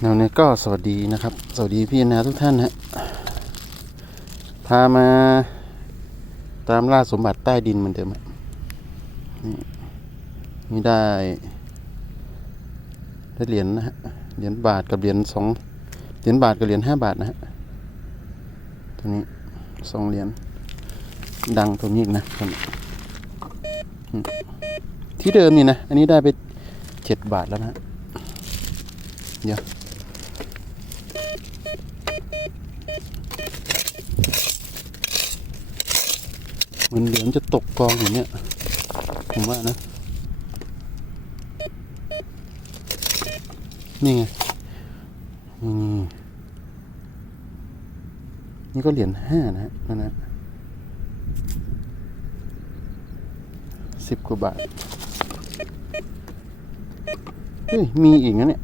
แล้วเนี่ยก็สวัสดีนะครับ สวัสดีพี่นาทุกท่านฮะพามาตามล่าสมบัติใต้ดินเหมือนเดิมฮะนี่นี่ได้ ได้เหรียญนะฮะเหรียญบาทกับเหรียญสองเหรียญบาทกับเหรียญห้าบาทนะฮะตัวนี้สองเหรียญดังตัวนี้อีกนะตัวนี้อืมที่เดิมนี่นะ อันนี้ได้ไปเจ็ดบาทแล้วนะเดี๋ยว เหมือนเหรียญจะตกกองอยู่เนี่ย ผมว่านะ นี่ไงนี่นี่ก็เหรียญห้านะฮะนั่นนะสิบกว่าบาท เฮ้ย มีอีกนะเนี่ย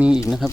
มีอีกนะครับ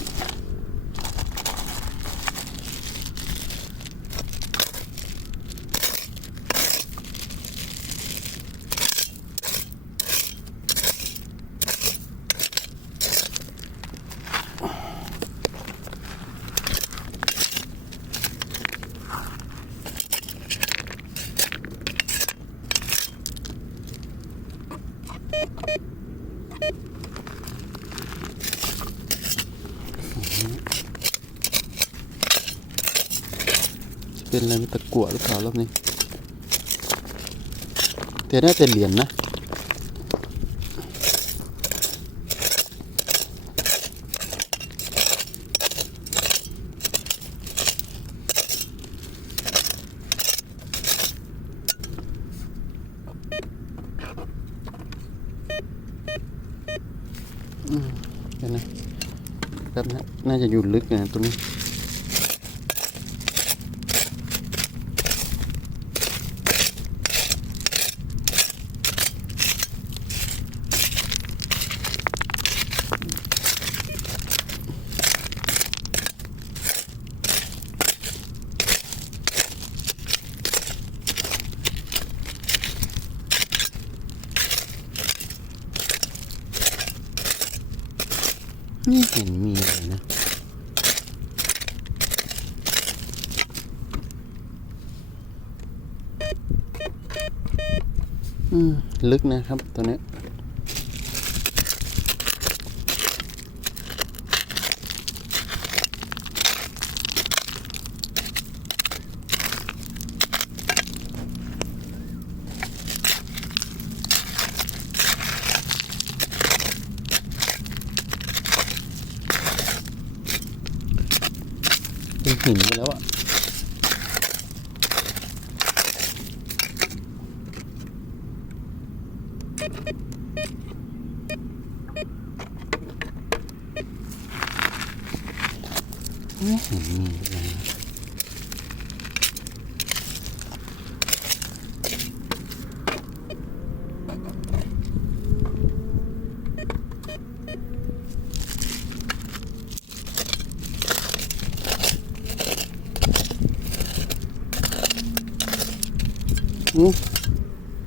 จะ เป็นอะไรมันตะกั่วหรือเปล่ารอบนี้แต่น่าจะเหรียญนะอืมเดี๋ยวนะแป๊บนะน่าจะอยู่ลึกนะตรง นี่เห็นมีเลยนะ อืม ลึกนะครับตัวนี้ เป็นหินไปแล้วอะไม่เห็นมีอะไร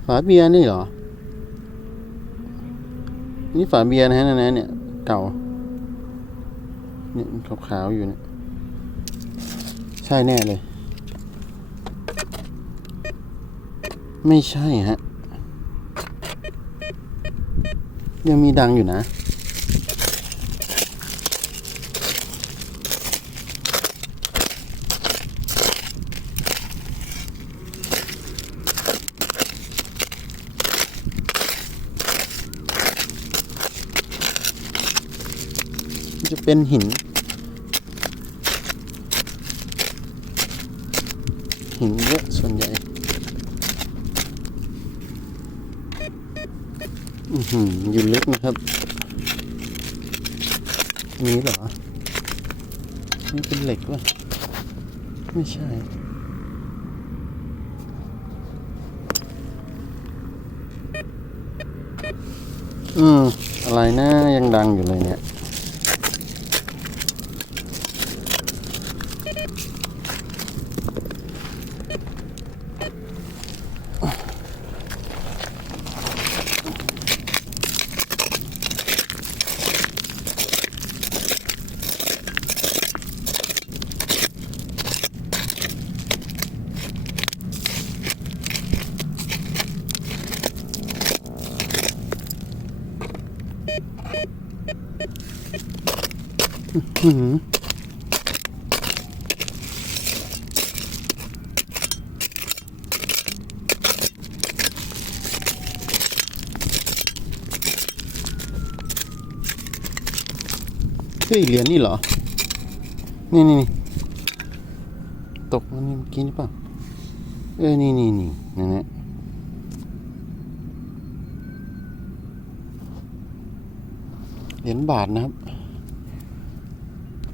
ฝาเบียร์นี่เหรอ นี่ฝาเบียร์นะฮะนะเนี่ย เก่า เนี่ยขาวๆอยู่เนี่ย ใช่แน่เลย ไม่ใช่ฮะ ยังมีดังอยู่นะ จะเป็นหิน หินเยอะส่วนใหญ่อือหืออยู่ลึกนะครับ นี้เหรอ นี่เป็นเหล็กวะไม่ใช่อืมอะไรนะยังดังอยู่เลยเนี่ย เฮ้ยเหรียญนี่เหรอ นี่นี่นตกมานี่เมื่อกี้นี่ป่ะ เออ นี่นี่นี่นี่นี่เหรียญบาทนะครับ